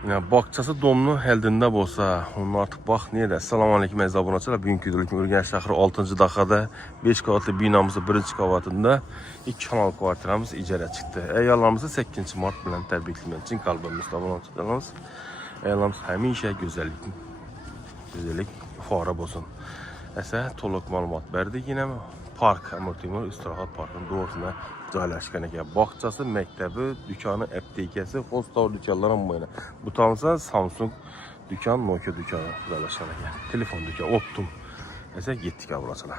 Yine bakçası domlu həldində bolsa, onun artıq bax nerede? Assalamu alaykum əziz abunəçilər. Bugünkü videoda Ürgənc şəhəri 6-cı daxada 5 qavatlı binamızın 1-ci qavatında 2 kanal kvartiramız icarə çıxdı. Əyyalarımızı 8 mart bilən təbrikləmək üçün qalbimiz abunəçilərimiz. Əyyalarımız həmişə gözəllik fara olsun. Əsə toluq məlumat verdik yine park Amur Temur İstirahat Parkının doğrusunda joylashgan ekan. Bog'chasi, maktabi, dükkanı, aptekasi, Hostor dükkanlari ham bu tansa Samsung dükkan, Nokia dükkanı joylashgan ekan. Telefon dükkanı, Optum. Esa getdik abrochalar.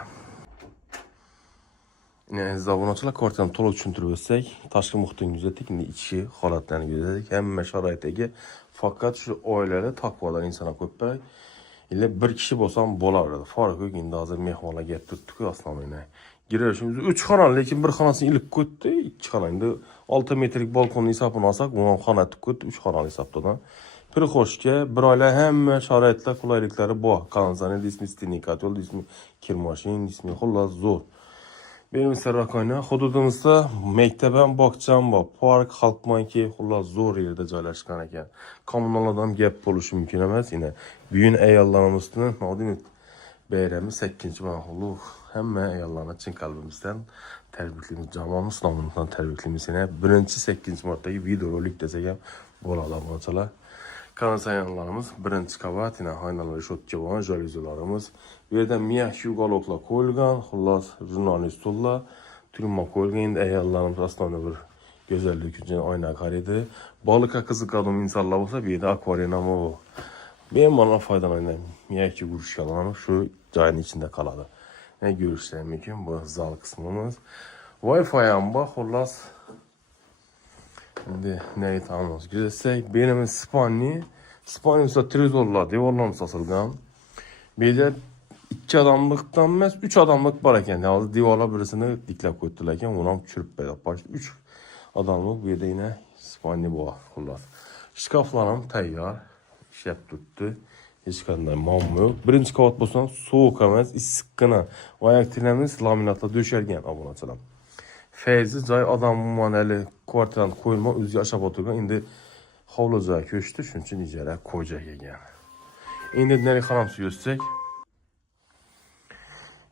Yani zabunachilar kvartirani to'liq tushuntirib o'tsak, tashqi muhitini kuzatdik, ichki holatlarni kuzatdik. Hamma sharoitga faqat shu oilada taqvodor insonlar ko'p. İlle bir kişi bolsam bo'laveradi. Farq yo'q, endi hozir mehmonlar gap turibdi-ku asnomiyni. Girishimiz 3 xona, lekin bir xonasini ilib qo'ydi, 2 xona. Endi 6 metrlik balkonni hisobini olsak, bu ham xona tutib qo'ydi, 3 xonali hisobda. Prihoshga bir oila hamma sharoitlar, qulayliklari bor. Kanzani dismi stinikatol, dismi kirmashin, dismi xullas zo'r. Benim Sarrakayna hududimizda maktab ham, bog'cha ham bor. Park, xalq banki xullas zo'r yerda joylashgan ekan. Kommunallardan gap bo'lishi mumkin emas. Yine büyün ayollarımızın nodimit bayrami 8-mart. Hamma ayollarga chin qalbimizdan tabriklimiz, jamoamiz nomidan tabriklimiz. Yine 1-8-martdagi video rolik desak ham bo'ladi abonchalar. Kanal 1-chi qavat, yine aynalar ishotga bo'lgan joylarimiz. Bu yerda miyahchi uголокlar qo'yilgan, xullas jurnalist stullar, turma qo'yilgan. Endi ayollarimiz aslida bir go'zallik uchun oyna qaraydi. Balıkqa qiziqadigan insonlar bo'lsa, bu yerda akvarium ham bor. Bemalol foydalanayım. Miyahchi guruchkalar shu joyning ichida qoladi. Ne görüşler mümkün bu zal kısmımız. Wi-Fi ham bor, xullas. Endi neyi tanımız güzelsek, benim Spanyolda trezorlar, devorlarimiz asılgan. Bir de 2 adamlıktan emas, 3 adamlık var ekan. Hozir devorlar birisini diklab qo'ydilar ekan, uni ham tushirib qo'ydi. 3 adamlık bir de yine Spaniya bor, xullas. Shkaflar ham tayyor, ishlab turibdi. Hech qanday muammo yo'q. Birinchi qavat bo'lsa, sovuq emas, issiqqina. Oyoq tilamiz laminatla döşergen obunachilar. Feyzi joy odam umuman kvartirani qo'yilma o'zi yashab o'tirgan. Endi hovli joy ko'chdi, shuning uchun ijara qo'yjak ekan. Endi nari xonamizni ko'rsak,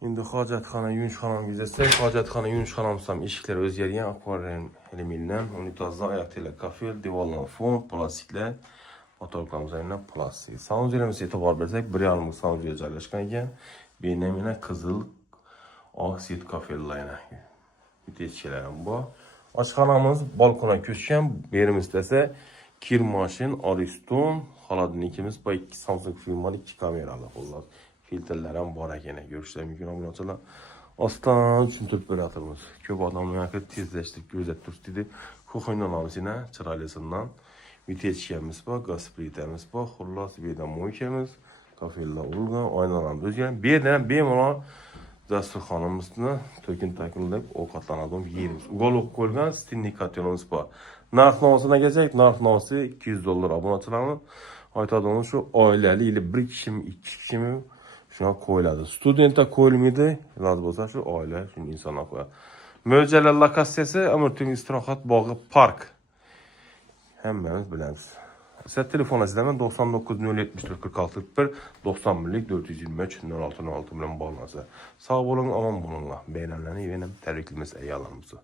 endi hojatxona, yuvishxonani ko'rsak, hojatxona, yuvishxonamiz ham eshiklari o'zgargan, akvarium elementdan, unitazdan oyoq tilla kafel, devorlar fon, plastiklar. Otorlarımız aynen plastik. Sanuziyemize e'tibor bersak, 1,5 sanuziya joylashgan ekan. Benamina qizil oksid kafellayna. Bitechkalarim bor. Oshxonamiz balkonga ko'chgan. Berimizda esa kirmashin, Ariston, xolodilnikimiz bu 2 Samsung firmali 2 kamerali xullas. Filtrlar ham bor ekan, ko'rishlar mumkin bo'lsalar. Ostan tushuntirib beramiz. Ko'p odamlar tezlashtirib ko'zatib turibdi dedi. Kuxoynalarimizga chiroylisidan Vitechkamiz bor, gaz plitamiz bor, xullas bu yerda moykamiz, kafellar urilgan, oynalarimiz o'zgan. Bu yerda bemalol dasturxonimizni to'kin-takinlab ovqatlanadigan yerimiz. Uголок qo'yilgan stinnikatorimiz bor. Narx-navosiga kelsak, narx-navosi $200 obunachilarni aytadigan shu oilali ile 1 kishimi, 2 kishimi shuna qo'yiladi. Studentlar qo'yilmaydi, iloji bo'lsa shu oila, shu insonlar qo'yadi. Mo'ljallar lokatsiyasi Amur Temur istirohat bog'i park. Hemmemiz bilemiz. Size telefonunuzdan 99 074 46 41 91 423 06 06 bilen bağlanırsa. Sağ olun, aman bununla. Beğenenlerine yenim, təbriklimiz əyyalarımızı.